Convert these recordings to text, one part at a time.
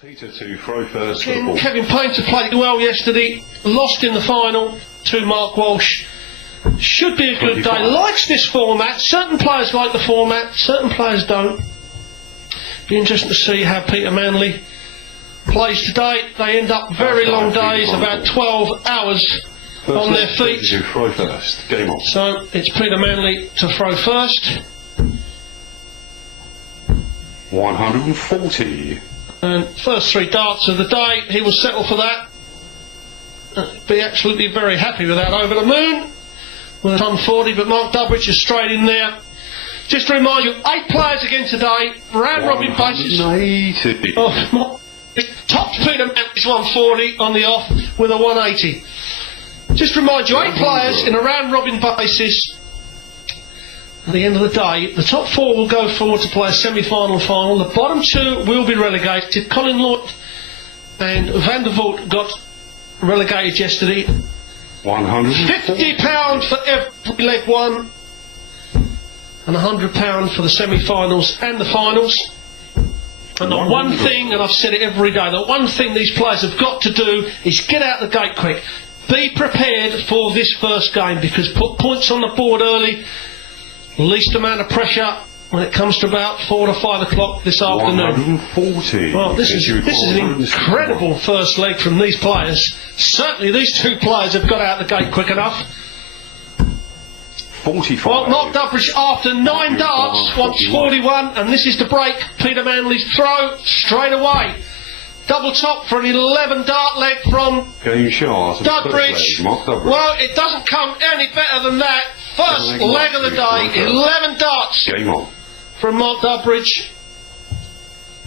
Peter to throw first for the ball. Kevin Painter played well yesterday, lost in the final to Mark Walsh. Should be a good day. Likes this format. Certain players like the format, certain players don't. Be interesting to see how Peter Manley plays today. They end up very long days, about 12 hours on their feet. Peter to throw first. Game on. So it's Peter Manley to throw first. 140. And first three darts of the day, he will settle for that. Be absolutely very happy with that. Over the moon with 140, but Mark Dudbridge is straight in there. Just to remind you, 8 players again today, round robin basis. 180. Oh, tops Peter Manley's 140 on the off with a 180. Just to remind you, 8 players in a round robin basis. At the end of the day, the top 4 will go forward to play a semi-final and final. The bottom 2 will be relegated. Colin Lord and Van der Voort got relegated yesterday. 140. £50 for every leg won, and £100 for the semi-finals and the finals. And the one thing, and I've said it every day, the one thing these players have got to do is get out the gate quick. Be prepared for this first game, because put points on the board early. Least amount of pressure when it comes to about 4 to 5 o'clock this afternoon. 140. Well, this is an incredible first leg from these players. Certainly these 2 players have got out the gate quick enough. 45. Well, Mark Dudbridge after 9 darts wants 41, and this is to break Peter Manley's throw straight away. Double top for an 11 dart leg from Game shot. Dudbridge. Well, it doesn't come any better than that. First leg of the day, 11 darts Game on. from Mark Dudbridge.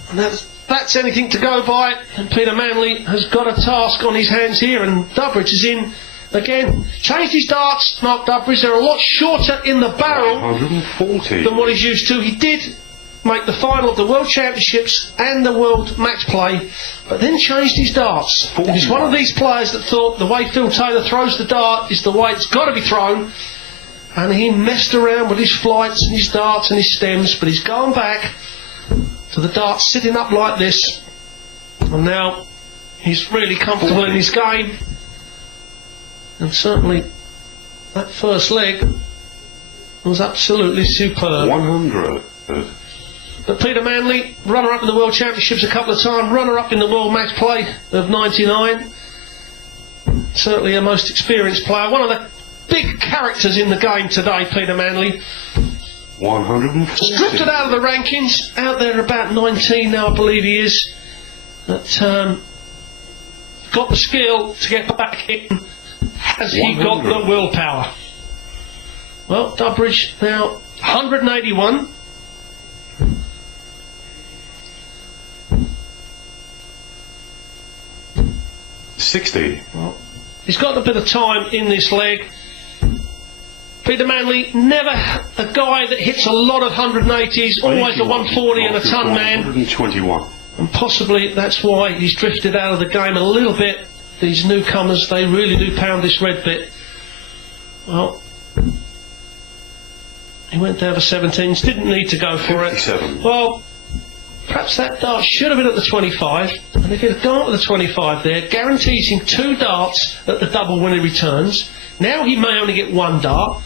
And that's anything to go by. And Peter Manley has got a task on his hands here, and Dudbridge is in again. Changed his darts, Mark Dudbridge. They're a lot shorter in the barrel 140. than what he's used to. He did make the final of the World Championships and the World Match Play, but then changed his darts. He's one of these players that thought the way Phil Taylor throws the dart is the way it's got to be thrown. And he messed around with his flights and his darts and his stems, but he's gone back to the darts sitting up like this, and now he's really comfortable in his game. And certainly that first leg was absolutely superb. 100. But Peter Manley, runner-up in the World Championships a couple of times, runner-up in the World Match Play of '99. Certainly a most experienced player. One of the big characters in the game today, Peter Manley. 140. Drifted out of the rankings, out there about 19 now, I believe he is. But got the skill to get back in. Has he got the willpower? Well, Dudbridge now 181. $60. Well, he's got a bit of time in this leg. Peter Manley, never a guy that hits a lot of 180s, always a 140 and a ton man. 121. And possibly that's why he's drifted out of the game a little bit. These newcomers, they really do pound this red bit. Well, he went down for 17s, didn't need to go for 57. it. Well, perhaps that dart should have been at the 25, and if he'd have gone at the 25 there, guarantees him 2 darts at the double when he returns. Now he may only get 1 dart.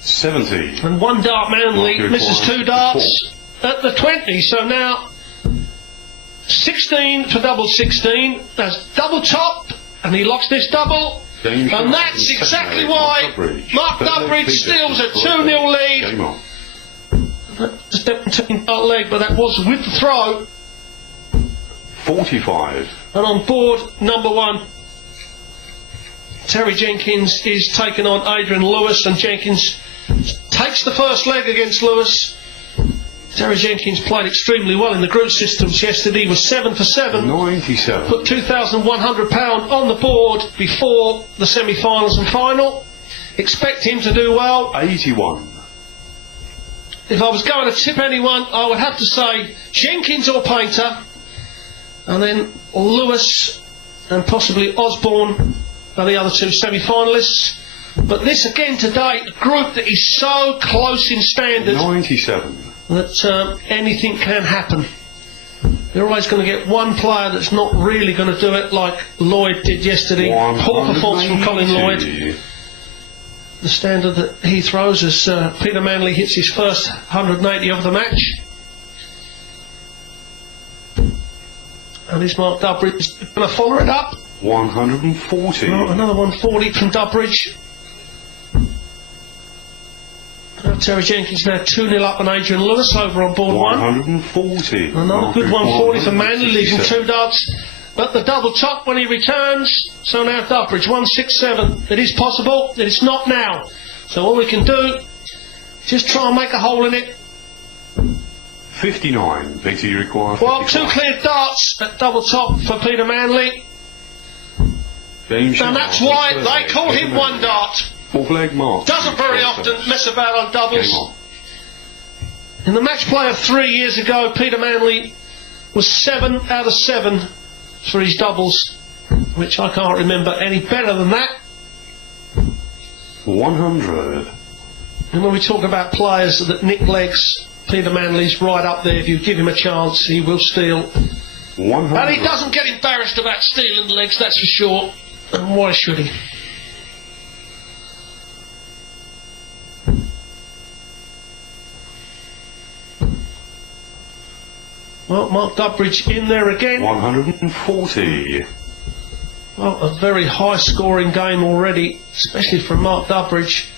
70. And 1 dart Manley misses 2 darts at the 20. So now 16 for double 16. That's double top, and he locks this double. And that's exactly why Mark Dudbridge steals a 2-0 lead. Game on. That's a 17 dart leg, but that was with the throw. 45. And on board number 1, Terry Jenkins is taking on Adrian Lewis, and Jenkins takes the first leg against Lewis. Terry Jenkins played extremely well in the group systems yesterday. He was 7 for 7. 97. Put £2,100 on the board before the semi-finals and final. Expect him to do well. 81. If I was going to tip anyone, I would have to say Jenkins or Painter, and then Lewis and possibly Osborne are the other 2 semi-finalists. But this again today, a group that is so close in standard 97. that anything can happen. You're always going to get one player that's not really going to do it like Lloyd did yesterday. Poor performance from Colin Lloyd. The standard that he throws as Peter Manley hits his first 180 of the match. And is Mark Dudbridge going to follow it up? 140. Well, another 140 from Dudbridge. Terry Jenkins now 2-0 up on Adrian Lewis over on board 140. Another good 140 for Manley, leaving 2 darts. But the double top when he returns. So now Dudbridge 167. It is possible. It is not now. So all we can do, just try and make a hole in it. 59. Victory required. Well, 2 cleared darts at double top for Peter Manley. And that's why they call him 1 dart. 4th leg mark. Doesn't very often mess about on doubles. In the match play of 3 years ago, Peter Manley was 7 out of 7 for his doubles, which I can't remember any better than that. 100. And when we talk about players that nick legs, Peter Manley's right up there. If you give him a chance, he will steal. 100. And he doesn't get embarrassed about stealing legs, that's for sure. And why should he? Well, Mark Dudbridge in there again. 140. Well, a very high scoring game already, especially from Mark Dudbridge.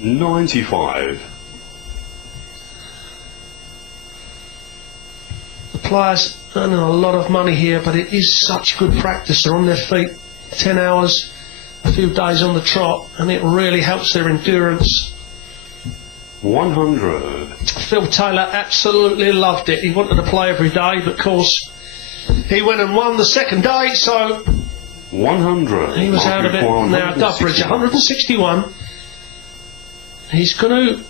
95. The players earning a lot of money here, but it is such good practice. They're on their feet 10 hours, a few days on the trot, and it really helps their endurance. 100. Phil Taylor absolutely loved it. He wanted to play every day, but of course he went and won the second day, so 100. he was out of it. Now Dudbridge 161. He's going to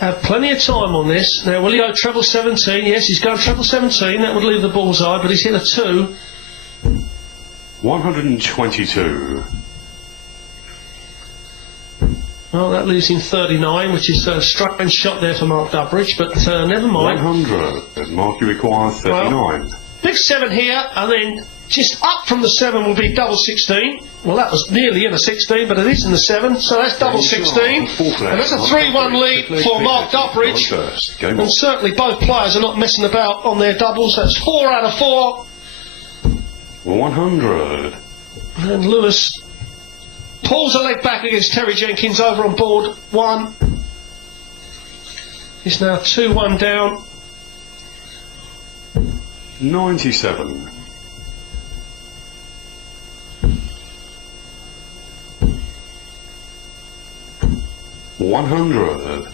have plenty of time on this. Now will he go treble 17? Yes, he's going treble 17. That would leave the bullseye, but he's hit a 2. 122. Well, that leaves him 39, which is a strange shot there for Mark Dudbridge, but never mind. 100. Mark, you require 39. Well, big 7 here, and then just up from the 7 will be double 16. Well, that was nearly in a 16, but it is in the 7, so that's double 16. And that's a 3-1 lead for Mark Dudbridge. And certainly both players are not messing about on their doubles. That's 4 out of 4. 100. And Lewis pulls a leg back against Terry Jenkins over on board 1. He's now 2-1 down. 97. 100.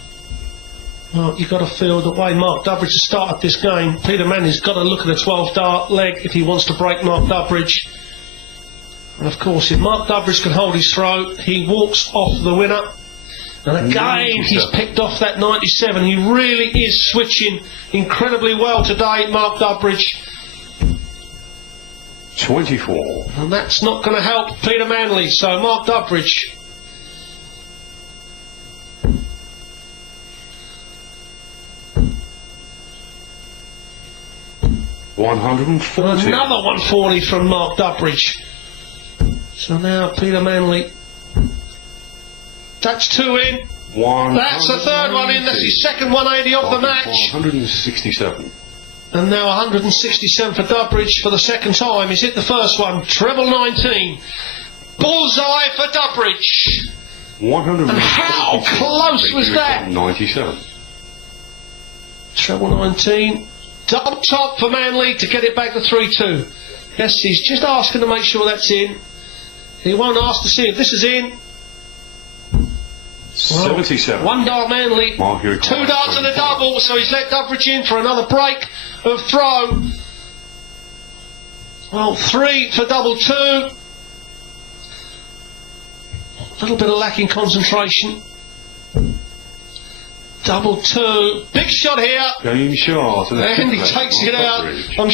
Well, you've got to feel the way Mark Dudbridge has started this game. Peter Manley's got to look at a 12 dart leg if he wants to break Mark Dudbridge. And of course, if Mark Dudbridge can hold his throw, he walks off the winner. And again, he's picked off that 97. He really is switching incredibly well today, Mark Dudbridge. 24. And that's not going to help Peter Manley. So Mark Dudbridge. $140. Another 140 from Mark Dudbridge. So now Peter Manley. That's 2 in. That's the third one in. That's his second 180 of the match. 167. And now 167 for Dudbridge for the second time. He's hit the first one. Treble 19. Bullseye for Dudbridge. 100. And how close was that? 97. Treble 19. Double top for Manley to get it back to 3-2. Yes, he's just asking to make sure that's in. He won't ask to see if this is in. 77. 1 dart Manley. 2 darts and a double, so he's let Dudbridge in for another break of throw. Well, 3 for double 2. A little bit of lacking concentration. Double 2. Big shot here. Game shot. And he takes it out. I'm